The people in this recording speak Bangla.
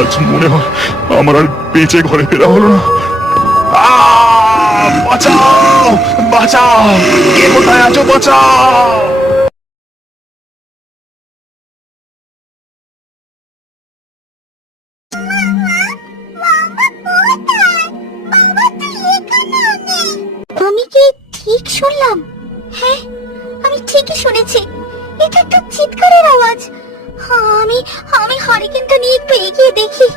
আজ মনে হয় আমার আর বেঁচে ঘরে ফেরা হলো না। বাঁচাও, বাঁচাও, কে কোথায় আছো, বাঁচাও। আমি কি ঠিক শুনলাম? হ্যাঁ, আমি ঠিকই শুনেছি। এটা একটা চিৎকারের আওয়াজ। আমি আমি হারিকেনটা নিয়ে একটু এগিয়ে দেখি।